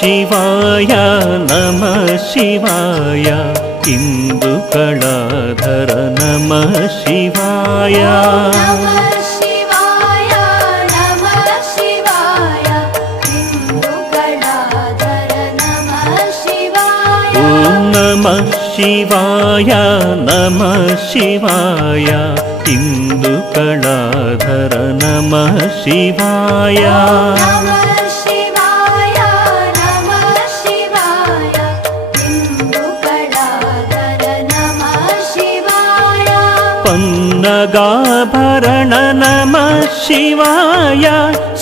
ಶಿವಾಯ ನಮಃ ಶಿವಾಯ ಇಂದು ಕಳಾಧರ ನಮಃ ಶಿವಾಯ ನಮಃ ಶಿವಾಯ ನಮಃ ಶಿವಾಯ ಇಂದು ಕಳಾಧರ ನಮಃ ಶಿವಾಯ ಓಂ ನಮಃ ಶಿವಾಯ ನಮಃ ಶಿವಾಯ ಇಂದು ಕಳಾಧರ ನಮಃ ಶಿವಾಯ पन्नगाभरण नमः शिवाय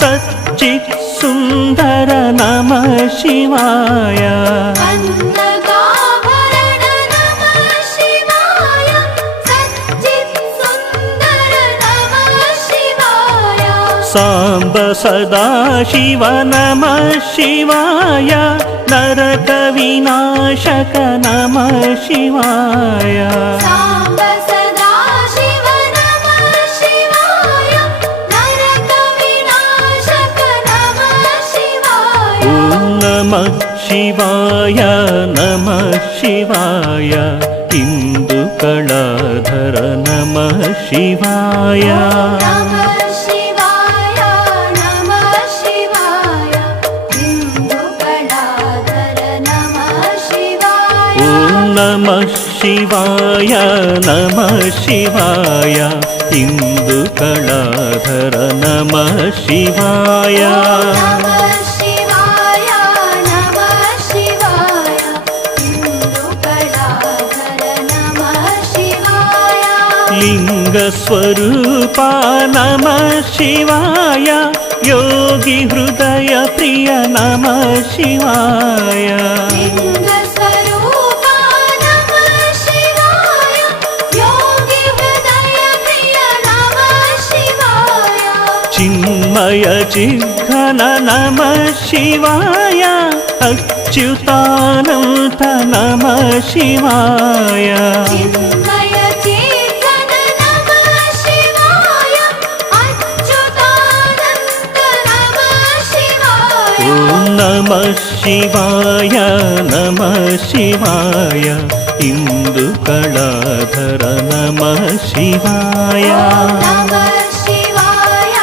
सच्चित् सुन्दर नमः शिवाय पन्नगाभरण नमः शिवाय सच्चित् सुन्दर नमः शिवाय साम्ब सदाशिव नमः शिवाय नरकविनाशक नमः शिवाय नमः शिवाय नमः शिवाय इंदु कलाधर नमः शिवाय नमः शिवाय नमः शिवाय इंदु कलाधर नमः शिवाय ओम नमः शिवाय नमः शिवाय इंदु कलाधर नमः शिवाय लिंगस्वरूपा नमः शिवाय योगी हृदय प्रिय नमः शिवाय लिंगस्वरूपा नमः शिवाय योगी हृदय प्रिय नमः शिवाय चिन्मय चिद्घन नमः शिवाय अच्युतानंत नमः शिवाय नमः शिवाय नमः शिवाय इंदु कलाधर नमः शिवाय नमः शिवाय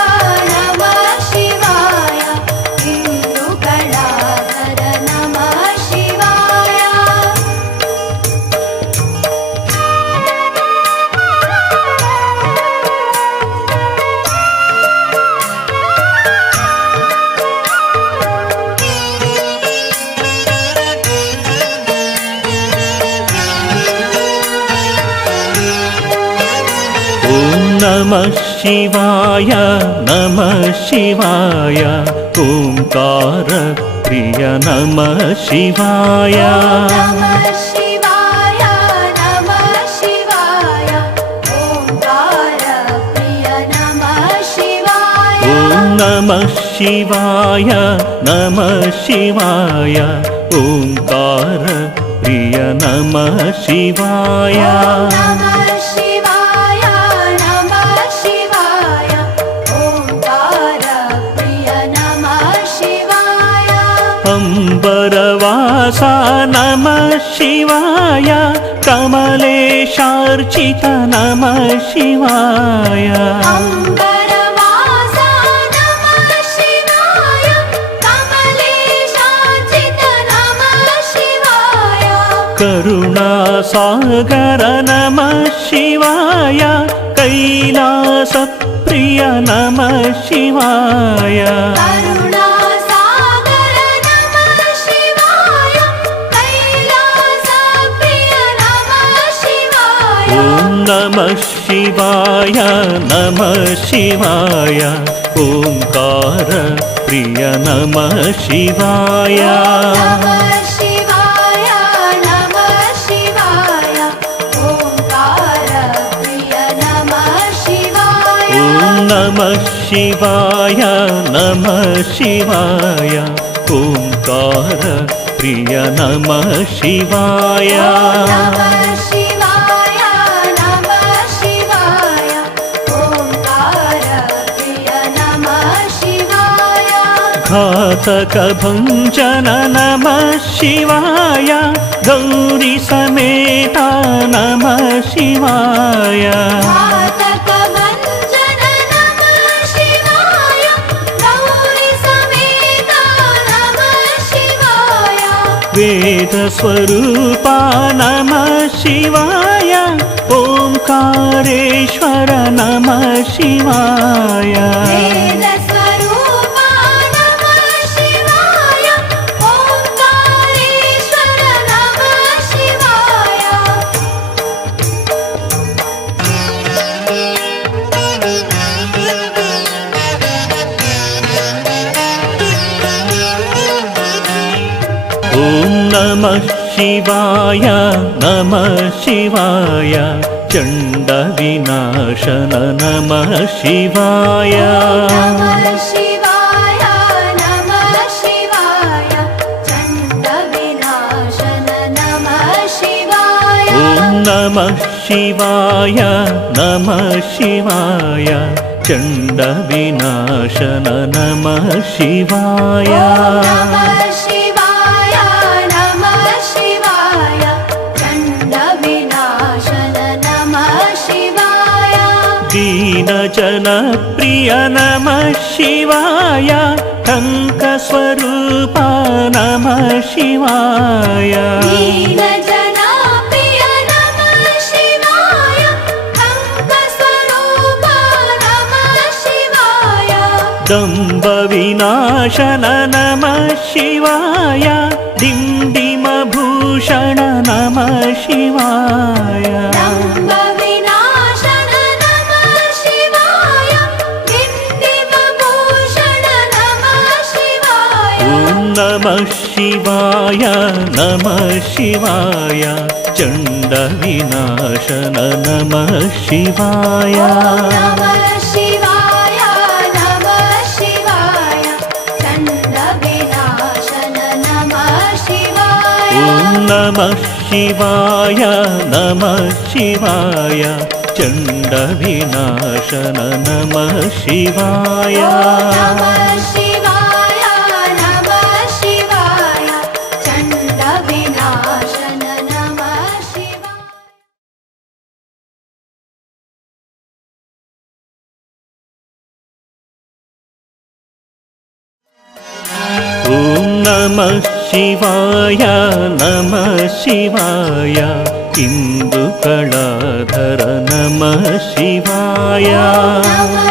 नमः शिवाय इंदु कलाधर नमः शिवाय नमः शिवाय नमः शिवाय ओंकार प्रिय नमः शिवाय नमः शिवाय नमः शिवाय ओंकार प्रिय नमः शिवाय ओम नमः शिवाय नमः शिवाय ओंकार प्रिय नमः शिवाय अंबरवासा नमः शिवाय कमलेशार्चित नमः शिवाय अंबरवासा नमः शिवाय कमलेशार्चित नमः शिवाय करुणासागर नमः शिवाय कैलासप्रिय नमः शिवाय नमः शिवाय नमः शिवाय ओंकार प्रिय नमः शिवाय नमः शिवाय नमः शिवाय नमः शिवाय ओंकार प्रिय नमः शिवाय नमः शिवाय नमः शिवाय ओंकार प्रिय नमः शिवाय घातक भञ्जन नमः शिवाय गौरी समेता नमः शिवाय घातक भञ्जन नमः शिवाय गौरी समेता नमः शिवाय वेद स्वरूपा नमः शिवाय ओंकारेश्वर नमः शिवाय वेद स्वरूपा नमः शिवाय ओंकारेश्वर नमः शिवाय ॐ नमः शिवाय नमः शिवाय चण्डविनाशन नमः शिवाय नमः शिवाय नमः शिवाय चण्डविनाशन नमः शिवाय ॐ नमः शिवाय नमः शिवाय चण्डविनाशन नमः शिवाय नमः शिवाय नमः शिवाय चण्डविनाशन नमः शिवाय दीनजनप्रिय नमः शिवाय टङ्कस्वरूपा नमः शिवाय दीनजनप्रिय नमः शिवाय टङ्कस्वरूपा नमः शिवाय दम्भविनाशन नमः शिवाय डिण्डिमभूषण नमः शिवाय दम्भविनाशन नमः शिवाय डिण्डिमभूषण नमः शिवाय ॐ नमः शिवाय नमः शिवाय चण्डविनाशन नमः शिवाय नमः शिवाय नमः शिवाय चण्डविनाशन नमः शिवाय ॐ नमः शिवाय नमः शिवाय चण्डविनाशन नमः शिवाय नमः शिवाय नमः शिवाय चण्डविनाशन नमः शिवाय ॐ नमः शिवाय नमः शिवाय इन्दुकलाधर नमः शिवाय नमः